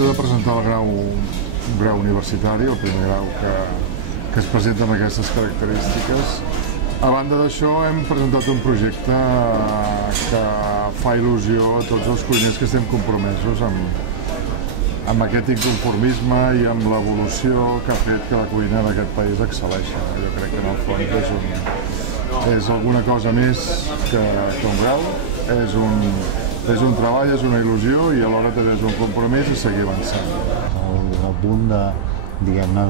presento de presentar un grau universitari, el primer grau que es presenta amb aquestes característiques. A banda d'això, hem presentat un projecte que fa il·lusió a tots els cuiners que estem compromesos amb aquest inconformisme i amb l'evolució que ha fet que la cuina d'aquest país excel·leixi. Jo crec que en el fons és alguna cosa més que un grau, és un treball, és una il·lusió i alhora també és un compromís i seguir avançant. El punt diguem-ne,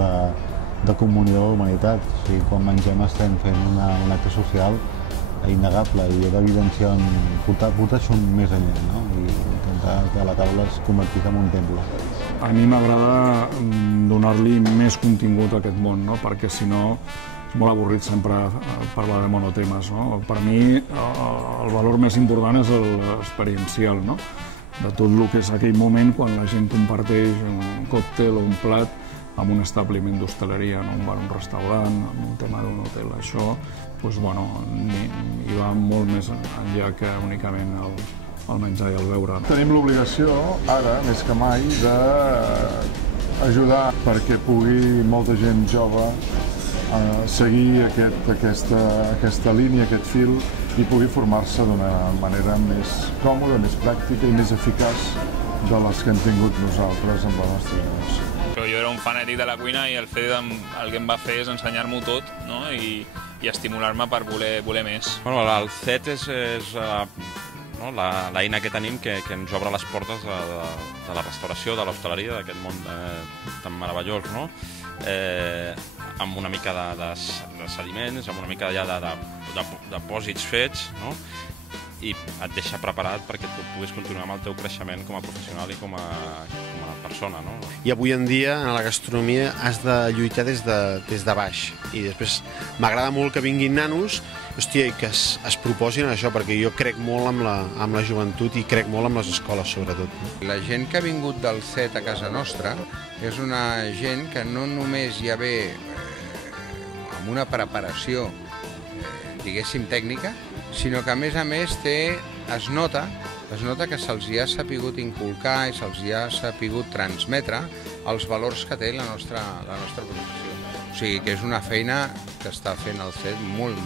de comunió de la humanitat. O sigui, quan mengem estem fent un acte social innegable i he d'evidenciar portar això més enllà, no? I intentar que la taula es convertís en un temple. A mi m'agrada donar-li més contingut a aquest món, no? Perquè si no és molt avorrit sempre parlar de monotemes, no? Per mi el valor més important és l'experiencial, no? De tot el que és aquell moment quan la gent comparteix un còctel o un plat en un establiment d'hostaleria, un bar, un restaurant, en un tema d'un hotel. Això hi va molt més enllà que únicament el menjar i el beure. Tenim l'obligació, ara, més que mai, d'ajudar perquè pugui molta gent jove seguir aquesta línia, aquest fil, i pugui formar-se d'una manera més còmoda, més pràctica i més eficaç de les que hem tingut nosaltres amb la nostra generació. Jo era un fanàtic de la cuina i el fet el que em va fer és ensenyar-m'ho tot, no? I estimular-me per voler més. El CET és l'eina que tenim que ens obre les portes de la restauració, de l'hostaleria, d'aquest món tan meravellós, no? Amb una mica de sediments, amb una mica ja de pòsits fets, no? I et deixa preparat perquè tu puguis continuar amb el teu creixement com a professional i com a persona, no? I avui en dia, en la gastronomia, has de lluitar des de baix. I després m'agrada molt que vinguin nanos, hòstia, i que es proposin això, perquè jo crec molt amb la joventut i crec molt amb les escoles, sobretot. La gent que ha vingut del CET a casa nostra és una gent que no només ja ve amb una preparació, diguéssim, tècnica, sinó que a més es nota que se'ls ha sapigut inculcar i se'ls ha sapigut transmetre els valors que té la nostra professió. O sigui que és una feina que està fent el CET molt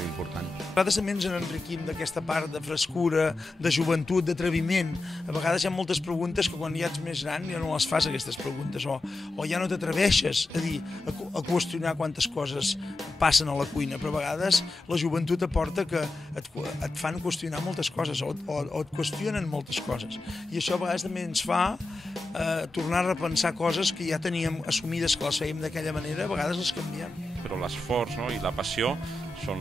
important. A vegades també ens enriquim d'aquesta part de frescura, de joventut, d'atreviment. A vegades hi ha moltes preguntes que quan ja ets més gran ja no les fas, aquestes preguntes, o ja no t'atreveixes a qüestionar quantes coses passen a la cuina, però a vegades la joventut aporta que et fan qüestionar moltes coses o et qüestionen moltes coses. I això a vegades també ens fa tornar a repensar coses que ja teníem assumides que les fèiem d'aquella manera, a vegades les canviem. Però l'esforç i la passió són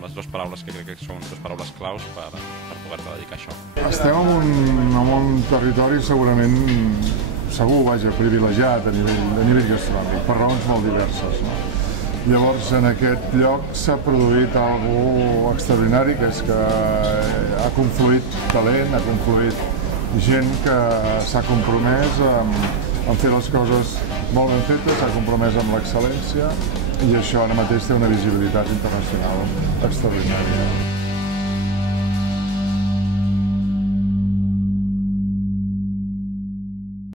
les dues paraules que crec que són dues paraules claus per poder-te dedicar a això. Estem en un territori segurament, privilegiat a nivell gastronòmic, per raons molt diverses, no? Llavors, en aquest lloc s'ha produït alguna cosa extraordinari, que és que ha confluït talent, ha confluït gent que s'ha compromès en fer les coses molt ben fetes, s'ha compromès amb l'excel·lència, i això ara mateix té una visibilitat internacional extraordinària.